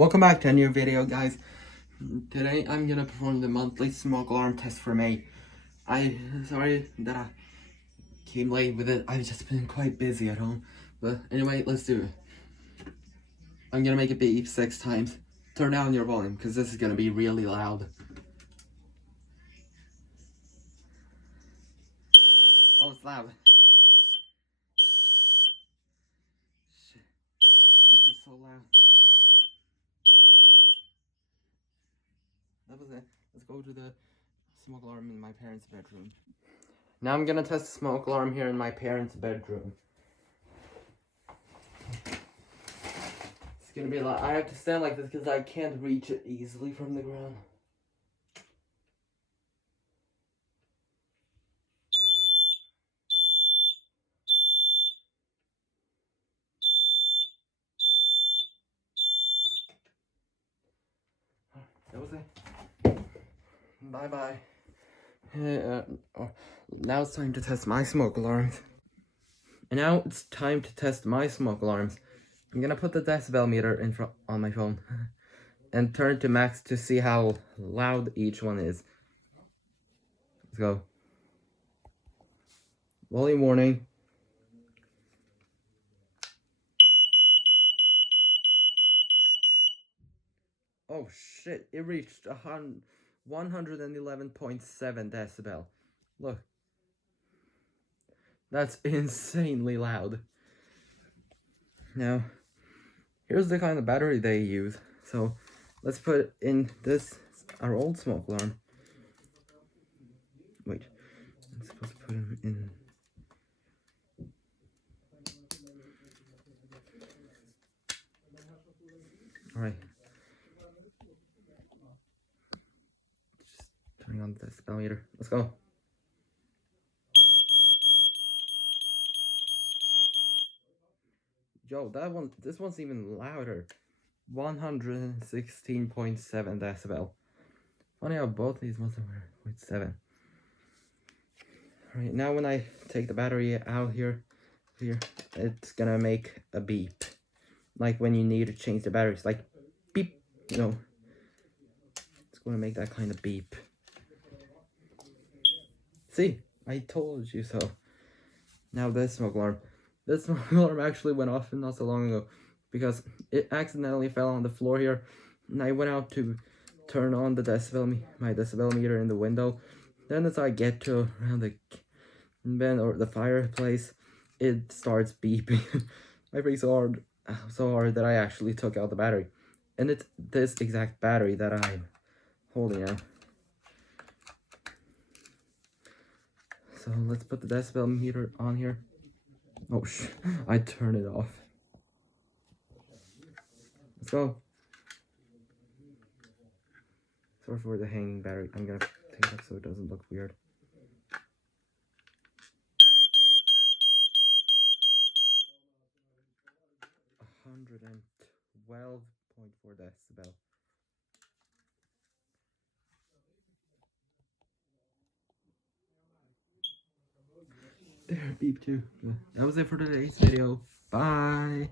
Welcome back to a new video, guys. Today I'm gonna perform the monthly smoke alarm test for May. Sorry that I came late with it. I've just been quite busy at home. But anyway, let's do it. I'm gonna make it beep 6 times. Turn down your volume because this is gonna be really loud. Oh, it's loud. Shit. This is so loud. That was it. Let's go to the smoke alarm in my parents' bedroom. Now I'm gonna test the smoke alarm here in my parents' bedroom. It's gonna be a lot. I have to stand like this because I can't reach it easily from the ground. That was it. Bye bye. Now it's time to test my smoke alarms. And now it's time to test my smoke alarms. I'm gonna put the decibel meter in front on my phone and turn it to max to see how loud each one is. Let's go. Volume warning. Oh shit, it reached 111.7 decibel. Look. That's insanely loud. Now, here's the kind of battery they use. So, let's put in this, our old smoke alarm. Wait, I'm supposed to put him in. Alright. Just turning on the decibel meter. Let's go. Yo, this one's even louder. 116.7 decibel. Funny how both these ones are 0.7. Alright, now when I take the battery out here, it's gonna make a beep. Like when you need to change the battery, it's like beep, you know. It's gonna make that kind of beep. See, I told you so. Now this smoke alarm. This smoke alarm actually went off not so long ago because it accidentally fell on the floor here, and I went out to turn on the my decibel meter in the window. Then as I get to around the vent or the fireplace, it starts beeping. I breathe so hard that I actually took out the battery, and it's this exact battery that I'm holding now. So let's put the decibel meter on here. Oh I turned it off. Let's go. Sorry for the hanging battery. I'm gonna take it up so it doesn't look weird. $112.4 decibel. There, beep too. That was it for today's video. Bye.